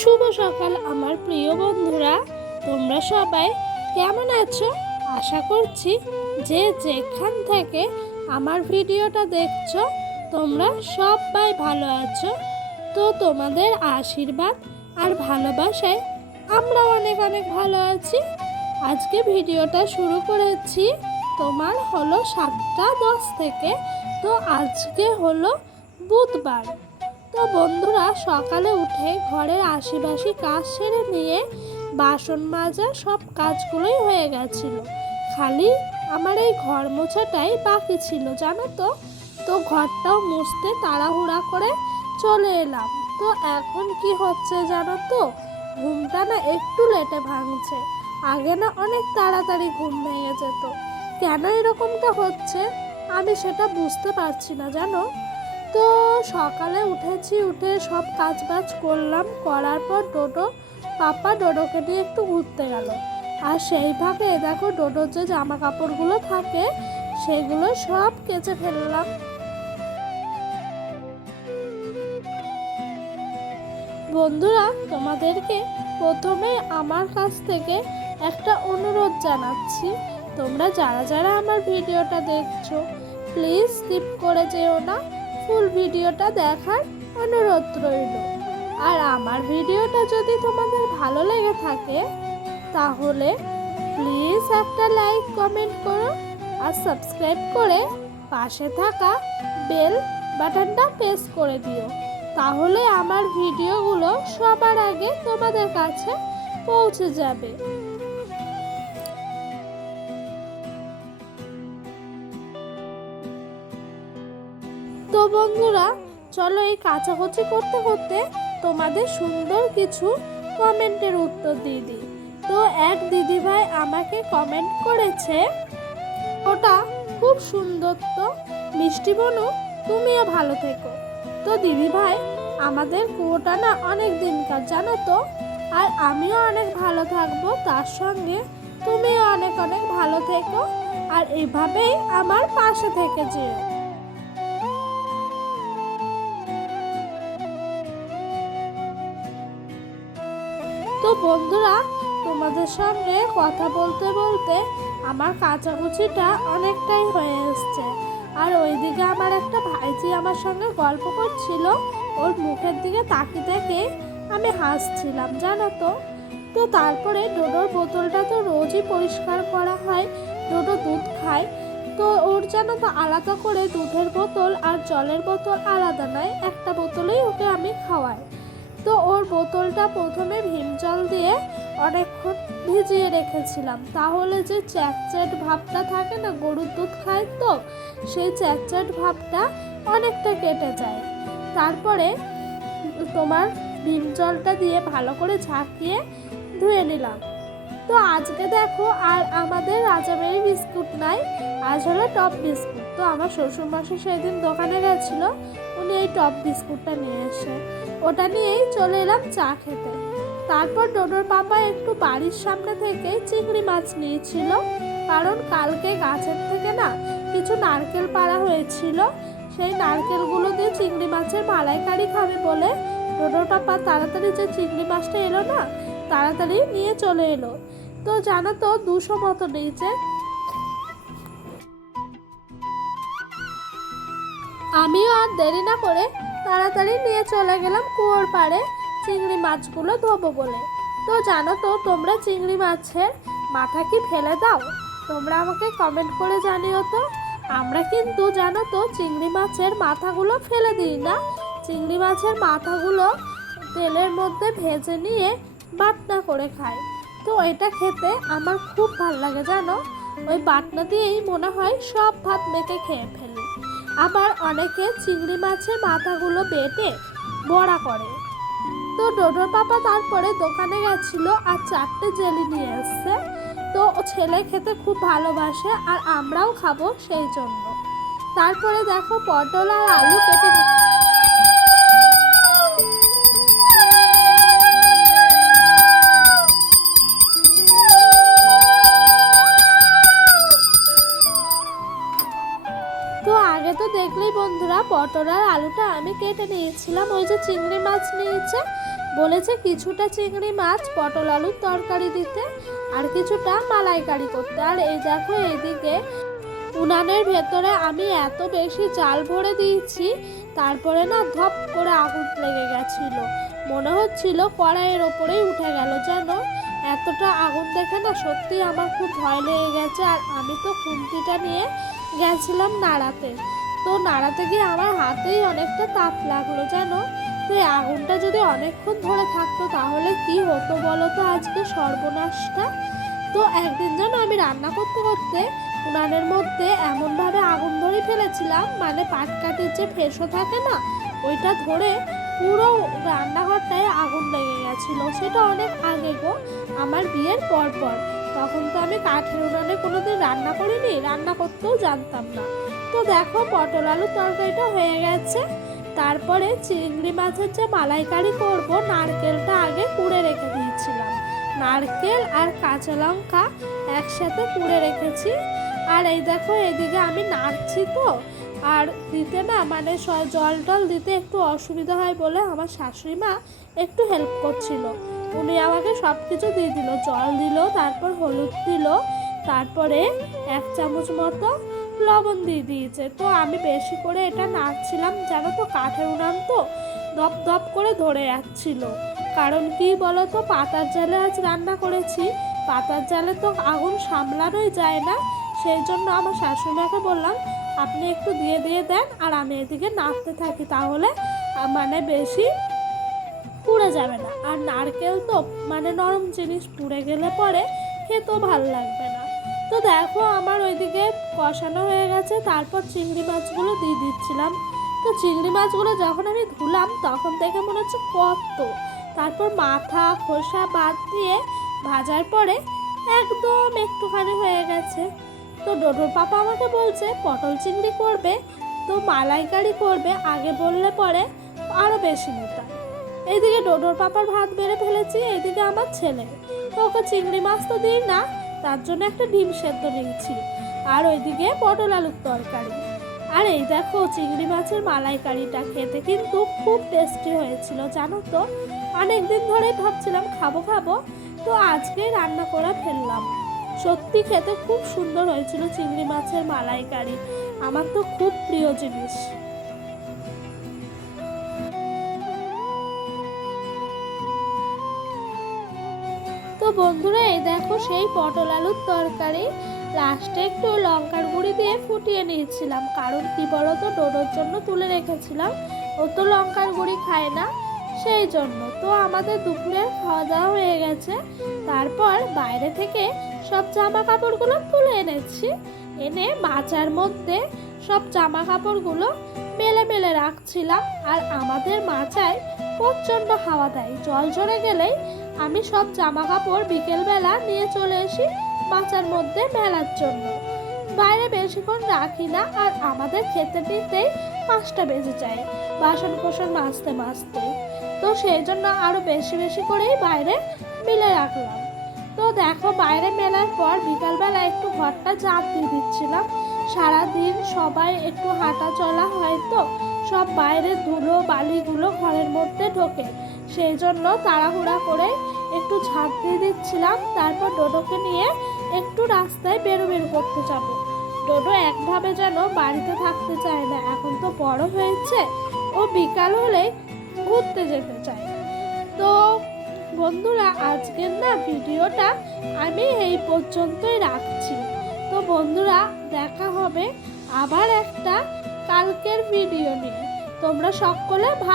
শুভ সকাল আমার প্রিয় বন্ধুরা, তোমরা সবাই কেমন আছো? আশা করছি যে যেখান থেকে আমার ভিডিওটা দেখছো তোমরা সবাই ভালো আছো। তো তোমাদের আশীর্বাদ আর ভালোবাসায় আমরা অনেক অনেক ভালো আছি। আজকে ভিডিওটা শুরু করেছি তোমার হলো 7:10 থেকে। তো আজকে হলো বুধবার। তো বন্ধুরা, সকালে উঠে ঘরের আশেপাশে কাজ সেরে নিয়ে বাসন মাজা সব কাজগুলোই হয়ে গেছিল, খালি আমার এই ঘর মোছাটাই বাকি ছিল জানো তো। তো ঘরটাও মুছতে তাড়াহুড়া করে চলে এলাম। তো এখন কি হচ্ছে জানো তো, ঘুমটা না একটু লেটে ভাঙছে। আগে না অনেক তাড়াতাড়ি ঘুম ভেঙে যেত। কেন এরকমটা হচ্ছে আমি সেটা বুঝতে পারছি না জানো। তো সকালে উঠেছি, উঠে সব কাজবাজ করলাম, করার পর পাপা ডোডোকে নিয়ে একটু ঘুরতে গেল। আর সেই ভাগে দেখো ডোডোর যে জামা কাপড়গুলো থাকে সেগুলো সব কেচে ফেললাম। বন্ধুরা, তোমাদেরকে প্রথমে আমার কাছ থেকে একটা অনুরোধ জানাচ্ছি। তোমরা যারা যারা আমার ভিডিওটা দেখছো প্লিজ স্কিপ করে যেও না, ফুল ভিডিওটা দেখার অনুরোধ রইল। আর আমার ভিডিওটা যদি তোমাদের ভালো লেগে থাকে তাহলে প্লিজ একটা লাইক কমেন্ট করো আর সাবস্ক্রাইব করে পাশে থাকা বেল বাটনটা প্রেস করে দিও। তাহলে আমার ভিডিওগুলো সবার আগে তোমাদের কাছে পৌঁছে যাবে। তো বন্ধুরা, চলো এই কাচাকুচি করতে করতে তোমাদের সুন্দর কিছু কমেন্টের উত্তর দিয়ে দিই। তো এক দিদিভাই আমাকে কমেন্ট করেছে, ওটা খুব সুন্দর, তো মিষ্টি বনু তুমিও ভালো থেকো। তো দিদিভাই, আমাদের কুয়োটা না অনেক দিনকার জানো তো, আর আমিও অনেক ভালো থাকবো, তার সঙ্গে তুমিও অনেক অনেক ভালো থেকো আর এভাবেই আমার পাশে থেকে যেও। তো বন্ধুরা, তোমাদের সঙ্গে কথা বলতে বলতে আমার কাচাকুচিটা অনেকটাই হয়ে এসছে। আর ওইদিকে আমার একটা ভাইজি আমার সঙ্গে গল্প করছিল, ওর মুখের দিকে তাকিয়ে থেকে আমি হাসছিলাম জানো তো। তো তারপরে ডোডোর বোতলটা তো রোজই পরিষ্কার করা হয়, ডোডো দুধ খায়। তো ওর জানো তো আলাদা করে দুধের বোতল আর জলের বোতল আলাদা নয়, একটা বোতলেই ওকে আমি খাওয়াই। তো ওর বোতলটা প্রথমে ভীম জল দিয়ে অনেকক্ষণ ভিজিয়ে রেখেছিলাম, তাহলে যে চ্যাটচ্যাট ভাবটা থাকে না, গরুর দুধ খায় তো সেই চ্যাটচ্যাট ভাবটা অনেকটা কেটে যায়। তারপরে তোমার ভীম জলটা দিয়ে ভালো করে ঝাঁকিয়ে ধুয়ে নিলাম। তো আজকে দেখো আর আমাদের রাজামেরি বিস্কুট নাই, আজ হলো টপ বিস্কুট। তো আমার শ্বশুরমশাই সেদিন দোকানে গেছিল, উনি এই টপ বিস্কুটটা নিয়ে এসে ওটা নিয়েই চলে এলাম চা খেতে। তারপর ডোডোর পাপা একটু বাড়ির সামনে থেকে চিংড়ি মাছ নিয়েছিল, কারণ কালকে গাছের থেকে না কিছু নারকেল পাড়া হয়েছিল, সেই নারকেলগুলো দিয়ে চিংড়ি মাছের মালাইকারি খাবে বলে ডোডোর পাপা তাড়াতাড়ি যে চিংড়ি মাছটা এলো না তাড়াতাড়ি নিয়ে চলে এলো। তো জানো তো 200 মতো নিয়েছে। আমিও আর দেরি না করে তাড়াতাড়ি নিয়ে চলে গেলাম কুয়োর পাড়ে চিংড়ি মাছগুলো ধোবো বলে। তো জানো তো, তোমরা চিংড়ি মাছের মাথা কি ফেলে দাও? তোমরা আমাকে কমেন্ট করে জানিও তো। আমরা কিন্তু জানো তো চিংড়ি মাছের মাথাগুলো ফেলে দিই না, চিংড়ি মাছের মাথাগুলো তেলের মধ্যে ভেজে নিয়ে বাটনা করে খাই। তো এটা খেতে আমার খুব ভালো লাগে জানো, ওই বাটনা দিয়েই মনে হয় সব ভাত মেখে খেয়ে ফেলি। আবার অনেকে চিংড়ি মাছের মাথাগুলো বেটে বড়া করে। তো ডোডোর পাপা তারপরে দোকানে গেছিল আর 4টে জেলি নিয়ে এসছে। তো ছেলে খেতে খুব ভালোবাসে আর আমরাও খাবো সেই জন্য। তারপরে দেখো পটল আর আলু কেটে তো আগে তো দেখলেই বন্ধুরা, পটল আর আলুটা আমি কেটে নিয়েছিলাম, ওই যে চিংড়ি মাছ নিয়েছে বলেছে কিছুটা চিংড়ি মাছ পটল আলুর তরকারি দিতে আর কিছুটা মালাইকারি করতে। আর এই দেখো এইদিকে উনানের ভেতরে আমি এত বেশি জাল ভরে দিয়েছি, তারপরে না ধপ করে আগুন লেগে গেছিল, মনে হচ্ছিল কড়াইয়ের ওপরেই উঠে গেল যেন। এতটা আগুন দেখে না সত্যি আমার খুব ভয় লেগে গেছে। আর আমি তো খুন্তিটা নিয়ে গেছিলাম নাড়াতে, তো নাড়াতে গিয়ে আমার হাতেই অনেকটা তাপ লাগলো যেন। তো এই আগুনটা যদি অনেকক্ষণ ধরে থাকতো তাহলে কি হতো বলো তো আজকে সর্বনাশটা। তো একদিন যেন আমি রান্না করতে করতে উনানের মধ্যে এমনভাবে আগুন ধরে ফেলেছিলাম, মানে পাটকাঠির যে ফেসো থাকে না ওইটা ধরে পুরো রান্নাঘরটায় আগুন লেগে গেছিলো। সেটা অনেক আগে গো, আমার বিয়ের পর। তখন তো আমি কাঠের উনানে কোনোদিন রান্না করিনি, রান্না করতেও জানতাম না। তো দেখো পটল আলুর তরকারিটা হয়ে গেছে। তারপরে চিংড়ি মাছের যে মালাইকারি করব, নারকেলটা আগে কুড়ে রেখে দিয়েছিলাম, নারকেল আর কাঁচা লঙ্কা একসাথে কুড়ে রেখেছি। আর এই দেখো এদিকে আমি নাড়ছি তো, আর দিতে না মানে জল টল দিতে একটু অসুবিধা হয় বলে আমার শাশুড়ি মা একটু হেল্প করছিল। উনি আমাকে সব কিছু দিয়ে দিল, জল দিল, তারপর হলুদ দিল, তারপরে 1 চামচ মতো লবণ দিয়ে দিয়েছে। তো আমি বেশি করে এটা নাড়ছিলাম, জানো তো কাঠের উনান তো দপ দপ করে ধরে যাচ্ছিল। কারণ কি বলো তো, পাতার জালে আজ রান্না করেছি, পাতার জালে তো আগুন সামলানোই যায় না। সেই জন্য আমার শাশুড়িমাকে বললাম আপনি একটু দিয়ে দেন আর আমি এদিকে নাড়তে থাকি, তাহলে মানে বেশি পুড়ে যাবে না। আর নারকেল তো মানে নরম জিনিস, পুড়ে গেলে পরে খেতেও ভালো লাগবে না। তো দেখো আমার ওইদিকে কষানো হয়ে গেছে, তারপর চিংড়ি মাছগুলো দিয়ে দিচ্ছিলাম। তো চিংড়ি মাছগুলো যখন আমি ধুলাম তখন থেকে মনে হচ্ছে কত, তারপর মাথা খোসা বাদ দিয়ে ভাজার পরে একদম একটুখানি হয়ে গেছে। তো ডোডোর পাপা আমাকে বলছে পটল চিংড়ি করবে, তো মালাইকারি করবে, আগে বললে পরে আরও বেশি নিতাম। এইদিকে ডোডোর পাপার ভাত বেড়ে ফেলেছি, এইদিকে আমার ছেলে, তো ওকে চিংড়ি মাছ তো দিই না, তার জন্য একটা ডিম সেদ্ধ নিয়েছি, আর ওইদিকে পটল আলুর তরকারি। আর এই দেখো চিংড়ি মাছের মালাইকারিটা খেতে কিন্তু খুব টেস্টি হয়েছিল জানো তো। অনেক দিন ধরেই ভাবছিলাম খাবো, তো আজকেই রান্না করে ফেললাম। সত্যি খেতে খুব সুন্দর হয়েছিল চিংড়ি মাছের মালাইকারি, আমার তো খুব প্রিয় জিনিস। তো বন্ধুরা এই দেখো সেই পটল আলুর তরকারি লাস্টে একটু লঙ্কার গুঁড়ি দিয়ে ফুটিয়ে নিয়েছিলাম, কারণ কি বলতো ডোডোর জন্য তুলে রেখেছিলাম, ও তো লঙ্কার গুঁড়ি খায় না, সেই জন্য। তো আমাদের দুপুরের খাওয়া দাওয়া হয়ে গেছে। তারপর বাইরে থেকে সব জামা কাপড়গুলো তুলে এনেছি, এনে মাচার মধ্যে সব জামা কাপড়গুলো মেলে রাখছিলাম। আর আমাদের মাচায় প্রচণ্ড হাওয়া দেয়, জল ঝরে গেলেই আমি সব জামা কাপড় বিকেলবেলা নিয়ে চলে আসি মাচার মধ্যে মেলার জন্য। বাইরে বেশিক্ষণ রাখি না, আর আমাদের খেতে নিতেই 5টা বেজে যায় বাসন কোসন মাজতে। তো সেই জন্য আরও বেশি করেই বাইরে মেলে রাখলাম। তো দেখো বাইরে মেলার পর বিকালবেলা একটু ঘরটা ঝাঁপ দিয়ে দিচ্ছিলাম। সারাদিন সবাই একটু হাঁটা চলা হয়, তো সব বাইরে ধুলো বালিগুলো ঘরের মধ্যে ঢোকে, সেই জন্য তাড়াহুড়া করে একটু ঝাঁপ দিয়ে দিচ্ছিলাম। তারপর ডোডোকে নিয়ে একটু রাস্তায় বেরো করতে যাব। ডোডো একভাবে যেন বাড়িতে থাকতে চায় না, এখন তো বড় হয়েছে, ও বিকাল হলেই ঘুরতে যেতে চায়। তো বন্ধুরা আজকের না ভিডিওটা আমি এই পর্যন্তই রাখছি। তো বন্ধুরা দেখা হবে আবার একটা কালকের ভিডিও নিয়ে। তোমরা সকলে ভালো